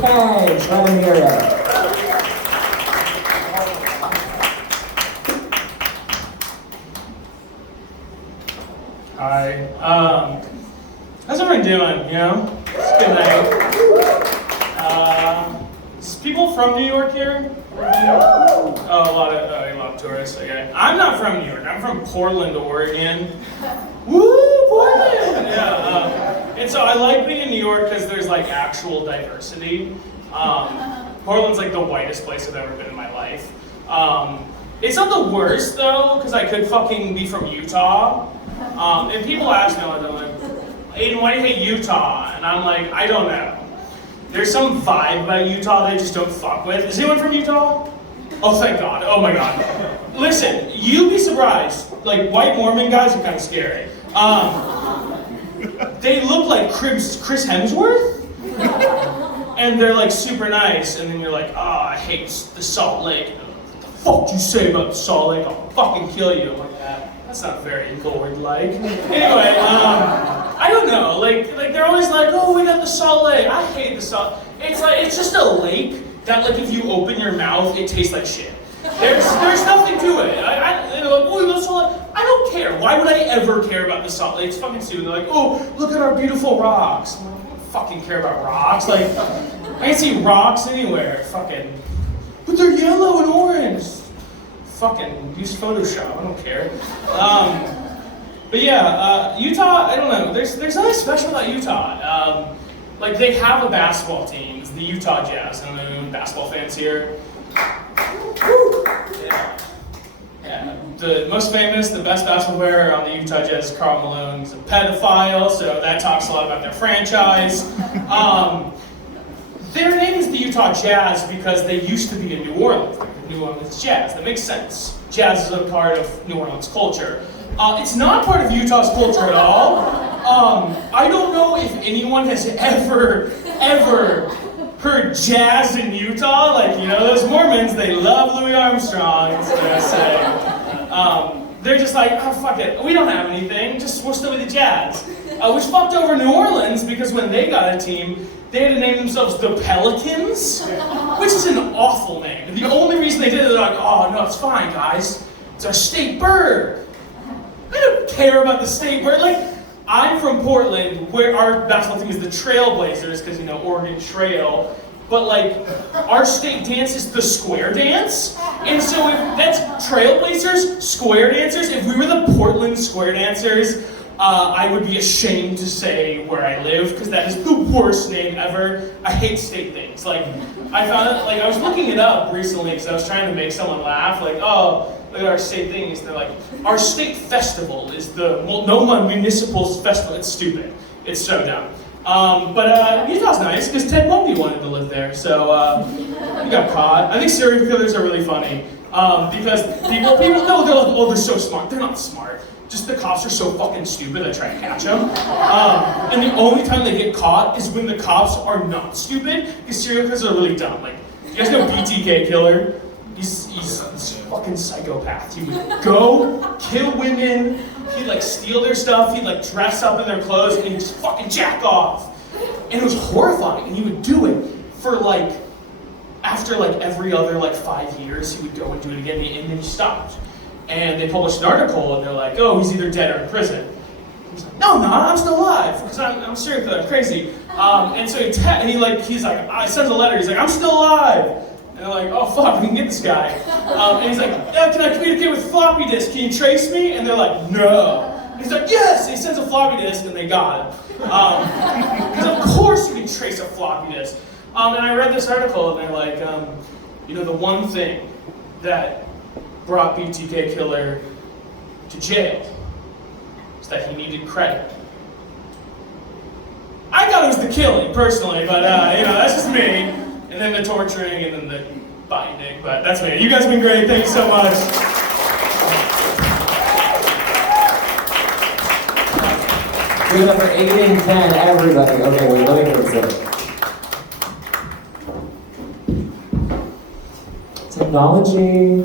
Thanks, let him hear it. Hi. How's everyone doing? You know? It's a good night. Is people from New York here? Oh, a lot of tourists. Okay. I'm not from New York. I'm from Portland, Oregon. Woo, Portland! Yeah. And so I like being in New York because there's like actual diversity. Portland's like the whitest place I've ever been in my life. It's not the worst though, because I could fucking be from Utah. And people ask me all the time, like, Aidan, why do you hate Utah? And I'm like, I don't know. There's some vibe about Utah that I just don't fuck with. Is anyone from Utah? Oh, thank God. Oh my God. Listen, you'd be surprised. Like, white Mormon guys are kind of scary. They look like Chris Hemsworth. And they're like super nice. And then you're like, I hate the Salt Lake. What the fuck do you say about the Salt Lake? I'll fucking kill you. I'm like, that's not very Lord-like. Anyway, I don't know. Like they're always like, oh, we got the Salt Lake. I hate the Salt. It's just a lake that, like, if you open your mouth, it tastes like shit. There's nothing to it. They're like, oh, we got the Salt Lake. I don't care. Why would I ever care about the Salt Lake? It's fucking stupid. They're like, oh, look at our beautiful rocks. I'm like, I don't fucking care about rocks. Like, I can see rocks anywhere. Fucking, but they're yellow and orange. Fucking use Photoshop, I don't care. But yeah, Utah, I don't know, there's nothing special about Utah. Like, they have a basketball team, it's the Utah Jazz. I don't know any basketball fans here. Yeah. The most famous, the best basketball player on the Utah Jazz is Karl Malone. He's a pedophile, so that talks a lot about their franchise. Their name is the Utah Jazz because they used to be in New Orleans. New Orleans Jazz. That makes sense. Jazz is a part of New Orleans culture. It's not part of Utah's culture at all. I don't know if anyone has ever heard jazz in Utah. Like, you know, those Mormons, they love Louis Armstrong, that's what I say. They're just like, oh, fuck it. We don't have anything. We'll still be the Jazz. Which fucked over New Orleans because when they got a team, they had to name themselves the Pelicans, which is an awful name. And the only reason they did it, they're like, oh, no, it's fine, guys. It's our state bird. I don't care about the state bird. Like, I'm from Portland, where our basketball team is the Trailblazers, because, you know, Oregon Trail. But, like, our state dance is the square dance. And so if that's Trailblazers, square dancers, if we were the Portland square dancers, I would be ashamed to say where I live, because that is the worst name ever. I hate state things. Like, I found it, like, I was looking it up recently because I was trying to make someone laugh. Like, oh, look at our state things. They're like, our state festival is the Multnomah Municipal's festival. It's stupid. It's so dumb. But Utah's nice because Ted Bundy wanted to live there, so he got caught. I think serial killers are really funny because people know they're like, oh, they're so smart. They're not smart. Just the cops are so fucking stupid they try to catch them. And the only time they get caught is when the cops are not stupid, because serial killers are really dumb. Like, you guys know BTK Killer? He's a fucking psychopath. He would go, kill women, he'd like steal their stuff, he'd like dress up in their clothes, and he'd just fucking jack off. And it was horrifying, and he would do it for like, after like every other like 5 years, he would go and do it again, and then he stopped. And they published an article, and they're like, oh, he's either dead or in prison. He's like, no, I'm still alive, because I'm a serial killer, I'm crazy. And so he's like, I sends a letter, he's like, I'm still alive. And they're like, oh fuck, we can get this guy. And he's like, yeah, can I communicate with floppy disk? Can you trace me? And they're like, no. And he's like, yes! And he sends a floppy disk, and they got him. Because of course you can trace a floppy disk. And I read this article, and they're like, you know, the one thing that brought BTK Killer to jail is that he needed credit. I thought it was the killing, personally, but you know, that's just me. And then the torturing, and then the binding, but that's me. You guys have been great, thank you so much. Give it up for 8 and 10, everybody. Okay, wait, let me hear it. Technology.